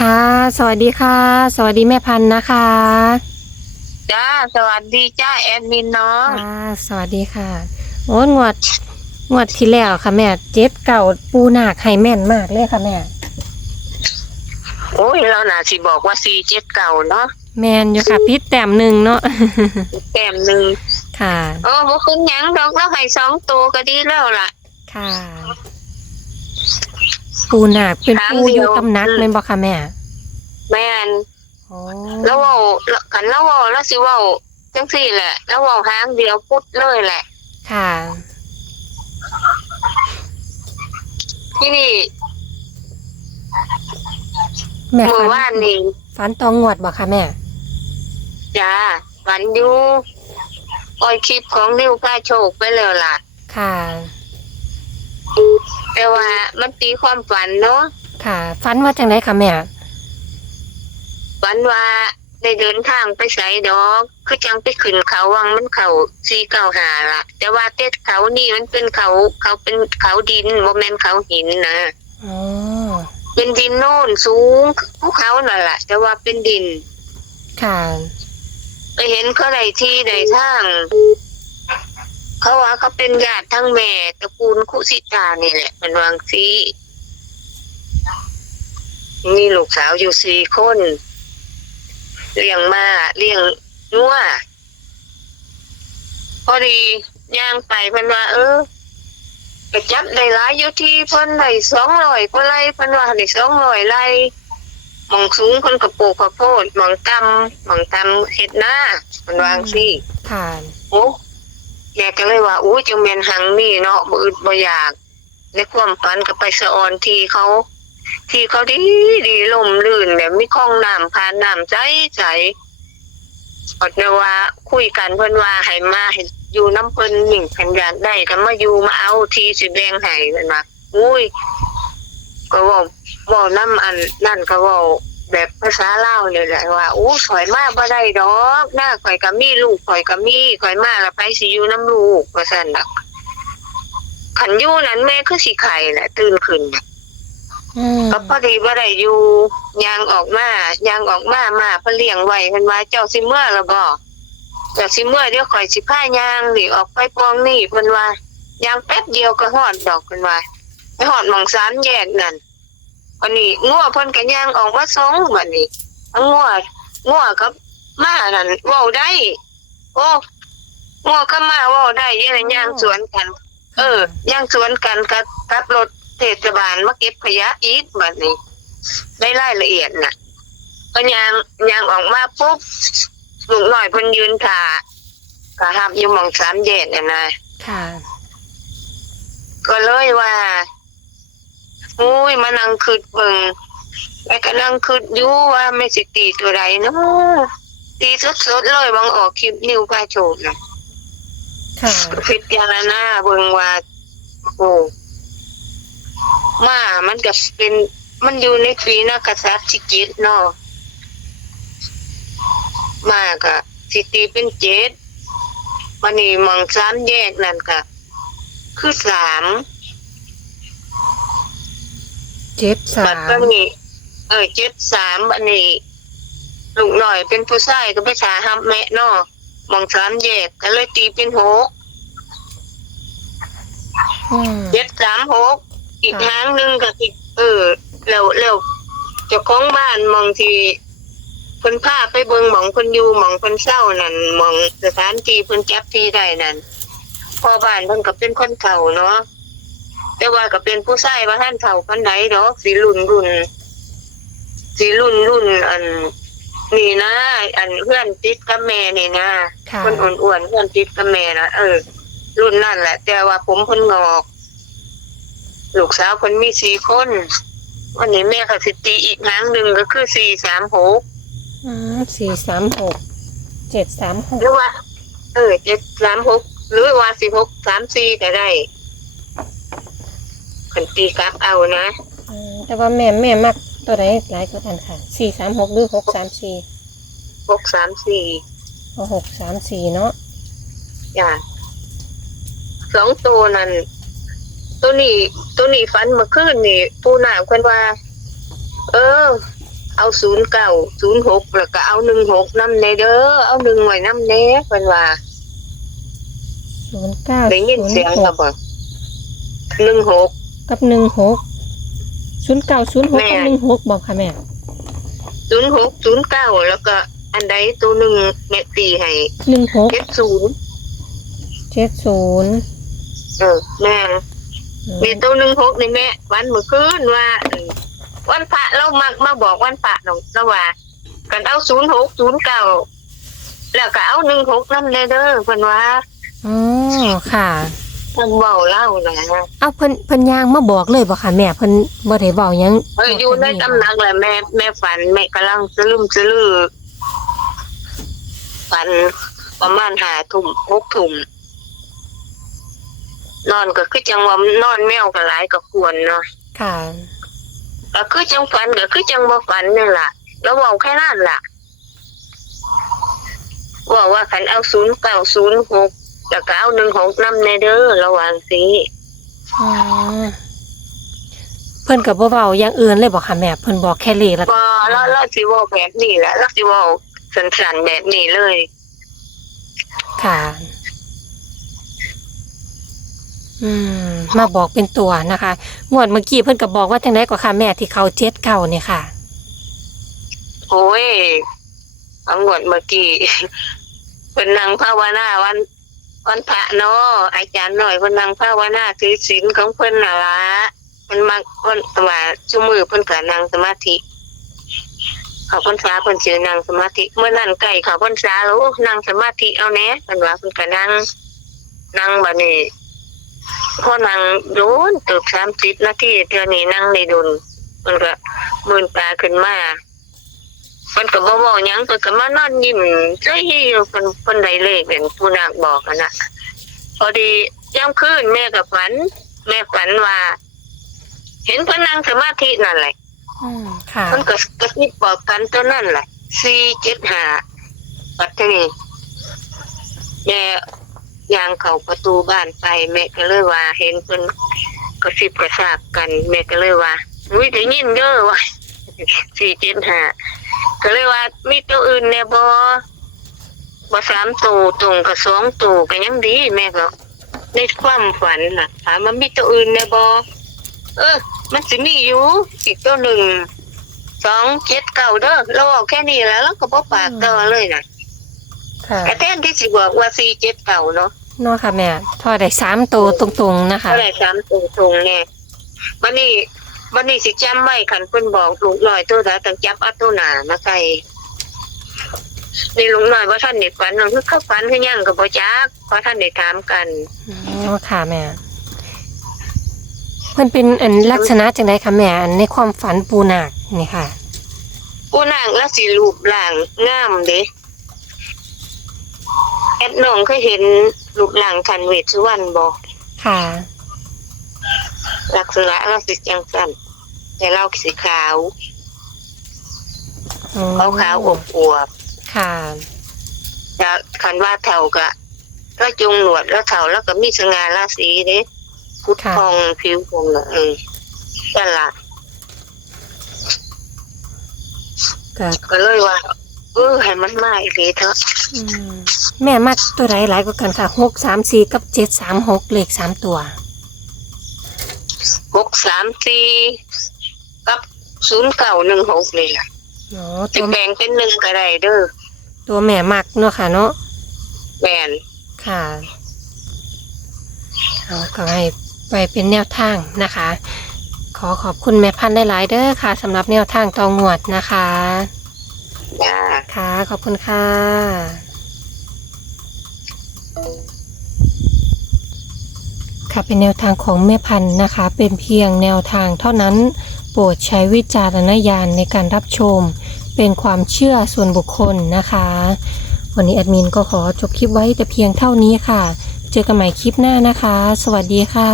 ค่ะสวัสดีค่ะสวัสดีแม่พันธุ์นะคะจ้าสวัสดีจ้าแอดมินน้องค่ะสวัสดีค่ะโอ้งวดที่แล้วค่ะแม่เจ็ดเก่าปูนาคให้แม่นมากเลยค่ะแม่โอ้ยเราน่าสิบอกว่า479เนาะแม่นอยู่ค่ะพิษแต้มหนึ่งเนาะ แต้มหนึ่งค่ะโอ้บ่เป็นหยังดอกเราให้2 ตัวก็ดีแล้วล่ะค่ะปูนาคเป็นปูอยู่ตำหนักแม่นบ่ค่ะแม่แม่นโอ้แล้วเว้าคันเราเว้าแล้วสิเว้าจังซี่แหละแล้วเว้าหางเดียวพุดเลยแหละค่ะที่นี่แม่เมื่ฝันอวานนี่ฝันตองงวดบ่ค่ะแม่จ้าฝันอยู่ปล่อยคลิปของนิวพาโชคไปแล้วล่ะค่ะแต่ว่ามันตีความฝันเนาะ ค่ะฝันว่าจังไดค่ะแม่ฝันว่าได้เดินทางไปไสดอกคือจังไปขึ้นเขาวังมันเขา495ล่ะแต่ว่าเต็ดเขานี่มันเป็นเขาเป็นเขาดินบ่แม่นเขาหินนะอ๋อเป็นดินโน่นสูงภูเขานั่นแหละแต่ว่าเป็นดินค่ะไปเห็นเขาได้ที่ได้ทางเขาว่าเขาเป็นญาติทั้งแม่ตระกูลคุสิตานี่แหละเป็นวางซีมีลูกสาวอยู่4 คนเลี้ยงม้าเลี้ยงงัวพอดีย่างไปเพิ่นว่าไปจับได้หลายอยู่ที่เพิ่นได้200กว่าไร่เพิ่นว่าได้200ไร่หม่องสูงเพิ่นก็ปลูกข้าวโพดหม่องต่ำเฮ็ดนาเพิ่นว่าจังซี่ ค่ะโอ้แกก็เลยว่าอู้จังแม่นหังนี่เนาะบ่อึดบ่อยากในความฝันก็ไปสะออนที่เขาดีลมลื่นแบบมีคลองน้ำผ่านน้ำใสๆ อดนะว่าคุยกันเพิ่นว่าให้มาให้อยู่น้ำเพิ่นหนิคันอยากได้ก็มาอยู่มาเอาที่สิแบ่งให้เพิ่นว่าอุ้ยก็เว้านำอันนั่นก็เว้าแบบภาษาลาวนี่แหละว่าอู้ข่อยมาบ่ได้ดอกหน้าข่อยก็มีลูกข่อยก็มีข่อยมาแล้วไผสิอยู่นำลูกว่าซั่นน่ะคันอยู่นั้นแม่คือสิไข้แหละตื่นขึ้นน่ะอืมก็พอดีบ่ได้อยู่ย่างออกมามาเพิ่นเลี้ยงไว้เพิ่นว่าเจ้าสิเมื่อแล้วบ่เจ้าสิเมื่อเดี๋ยวข่อยสิพาย่างนี่ออกไปปองนี่เพิ่นว่าย่างแป๊บเดียวก็ฮอดดอกเพิ่นว่าไปฮอดหม่อง3 แยกนั่นวันนี้งัวเพิ่นก็ย่างออกมาส่งบัดนี้ทั้งงัวกับม้านั่นเว้าได้โอ้งัวกับม้าเว้าได้ยังไงย่างสวนกันย่างสวนกันกับรถเทศบาลมาเก็บขยะอีกบัดนี้ได้รายละเอียดน่ะก็ย่างออกมาปุ๊บลูกน้อยเพิ่นยืนท่าก็หับอยู่หม่อง3 แยกนั่นน่ะค่ะก็เลยว่าอุ้ยมานั่งคิดเบิ่งแม่ก็นั่งคิดอยู่ว่าแม่สิตีตัวใดเนาะตีสดๆเลยบางออกคลิปนิวพาโชคน่ะค่ะ พิจารณาเบิ่งว่าโอ้มามันก็เป็นมันอยู่ในปีนักษัตริย์ที่7เนาะมาก็สิตีเป็น7วันนี้หม่อง3 แยกนั่นก็คือ3บัดก็73นี้73อันนี้ลูกน้อยเป็นผู้ชายก็ไปหารับแม่เนาะหม่อง3 แยกก็เลยตีเป็น6 736อีกทางนึงก็สิแล้วเจ้าของบ้านหม่องที่เพิ่นพาไปเบิ่งหม่องเพิ่นอยู่หม่องเพิ่นเช่านั่นหม่องสถานที่เพิ่นจับที่ได้นั่นพ่อบ้านเพิ่นก็เป็นคนเฒ่าเนาะแต่ว่าก็เป็นผู้ชายบ่ทันเฒ่าปานใดดอกสิรุ่นอันนี่นะอันเพื่อนติดกับแม่นี่นะคนอ้วนๆเพื่อนติดกับแม่นะรุ่นนั่นแหละแต่ว่าผมเพิ่นงอกลูกสาวเพิ่นมี4 คนวันนี้แม่ก็สิตีอีกหางนึงก็คือ436436 736หรือว่า736หรือว่า1634ก็ได้คันตีกลับเอานะแต่ว่าแม่มักตัวใดหลายกว่ากันค่ะ436หรือ634 634634เนาะจ้ะ2 ตัวนั่นตัวนี้ฝันเมื่อคืนนี่ปู่นาคเพิ่นว่า เอา0906แล้วก็เอา16นำแน่เด้อเอา1ไว้นำแน่เพิ่นว่า 09 ได้ยินเสียงก็บ่16 กับ16 09 06กับ16บอกค่ะแม่ 0609แล้วก็อันใดตัวหนึงแม่ตีให้ 16 70 70 แม่มีตัว16นี่แม่วันเมื่อคืนว่าวันพระเรามักมาบอกวันพระน้องแล้วว่ากันเอา0609แล้วก็เอา16นำแน่เด้อเพิ่นว่า อ๋อค่ะ เพิ่นเว้าเล่านะ เอาเพิ่นย่างมาบอกเลยบ่ค่ะแม่เพิ่นบ่ได้เว้าหยัง อยู่ในตำหนักแหละแม่ฝันแม่กำลังสลือฝันประมาณ5 ทุ่ม 6 ทุ่มนอนก็คือจังว่านอนแมวก็หลายก็ควรเนาะ ค่ะ ก็คือจังฝันก็คือจังบ่ฝันนี่ล่ะแล้วเว้าแค่นั้นล่ะว่าคันเอา0906แล้วก็เอา16นำแน่เด้อระวังสิ อ๋อเพิ่นก็บ่เว้าอย่างอื่นเลยบ่ค่ะแม่เพิ่นบอกแค่เลขแล้ว บ่เราสิเว้าแบบนี้แหละเราสิเว้าสั้นๆแบบนี้เลย ค่ะ มาบอกเป็นตัวนะคะงวดเมื่อกี้เพิ่นก็บอกว่าจังได๋ก็ค่ะแม่ที่เขา7 9เนี่ยค่ะ โอ้ยเอางวดเมื่อกี้ เพิ่นนั่งภาวนาวันพระเนาะอาจารย์หน่อยเพิ่นนั่งภาวนาถือศีลของเพิ่นน่ะล่ะเพิ่นมักเพิ่นว่าชั่วมือเพิ่นก็นั่งสมาธิเขาพรรษาเพิ่นสินั่งสมาธิเมื่อนั้นใกล้เขาพรรษาแล้วนั่งสมาธิเอาแหน่เพิ่นว่าเพิ่นก็นั่งบัดนี้พอนั่งโดนตึก30นาทีเทื่อนี้นั่งได้โดนเพิ่นก็มื่นตาขึ้นมาเพิ่นก็บ่เว้าหยังเพิ่นก็มานอนยิ้มเฉยอยู่เพิ่นได้เลขเป็นผู้นักบอกอะนะพอดียามคืนแม่ฝันว่า เห็นเพิ่นนั่งสมาธินั่นแหละ ค่ะ เพิ่นก็กระซิบบอกกันตัวนั่นแหละ475ปัดนี้แม่ย่างเข้าประตูบ้านไปแม่ก็เลยว่าเห็นเพิ่นกระซิบกระซาบกันแม่ก็เลยว่าอุ้ยได้ยินเด้อว่า475ก็เลยว่ามีตัวอื่นแน่บ่3ตัวตรงกับ2ตัวก็ยังดีแม่ก็ในความฝันน่ะถามว่ามีตัวอื่นแน่บ่มันสิมีอยู่อีกตัวหนึ่ง279เด้อเราเอาแค่นี้แล้วเราก็บ่ปากต่อเลยน่ะ ค่ะ แต่แทนที่สิบอกว่า479เนาะ เนาะค่ะแม่ทอดได้3ตัวตรงๆนะคะ ก็ได้3ตัวตรงแน่บัดนี้สิจำไว้คันเพิ่นบอกลูกน้อยตัวใดต้องจับเอาตัวหน้ามาใส่นี่ลุงน้อยบ่ทันได้ฝันนั่นคือเขาฝันคือหยังก็บ่จักเพราะท่านได้ถามกัน อ๋อค่ะแม่เพิ่นเป็นอันลักษณะจังได๋ค่ะแม่อันในความฝันปูนาคนี่ค่ะ ผู้นางแล้วสิรูปร่างงามเด้แอดน้องเคยเห็นรูปร่างทันเวชสุวรรณบ่ ค่ะ ลักษณะเราสิจังซั่นแต่เราสิขาว อ๋อ ขาวอวบ ค่ะ ๆแล้วคันว่าเฒ่าก็จงหนวดแล้วเฒ่าแล้วก็มีสง่าราศีเด้พุทธพองผิวพองน่ะนั่นล่ะ ก็ ก็เลยว่าให้มันมาอีกทีเถอะ แม่มักตัวใดหลายกว่ากันค่ะ634กับ736เลข3ตัว 634กับ0916นี่ล่ะ อ๋อ จะแบ่งเป็น1ก็ได้เด้อ ตัวแม่มักเนาะค่ะเนาะ แม่น ค่ะเอาก็ให้ไปเป็นแนวทางนะคะ ขอบคุณแม่พันธุ์ได้หลายเด้อค่ะสำหรับแนวทางตองวดนะคะ จ้า ค่ะ ขอบคุณค่ะ ค่ะเป็นแนวทางของแม่พันธุ์นะคะ เป็นเพียงแนวทางเท่านั้น โปรดใช้วิจารณญาณในการรับชม เป็นความเชื่อส่วนบุคคลนะคะ วันนี้แอดมินก็ขอจบคลิปไว้แต่เพียงเท่านี้ค่ะ เจอกันใหม่คลิปหน้านะคะ สวัสดีค่ะ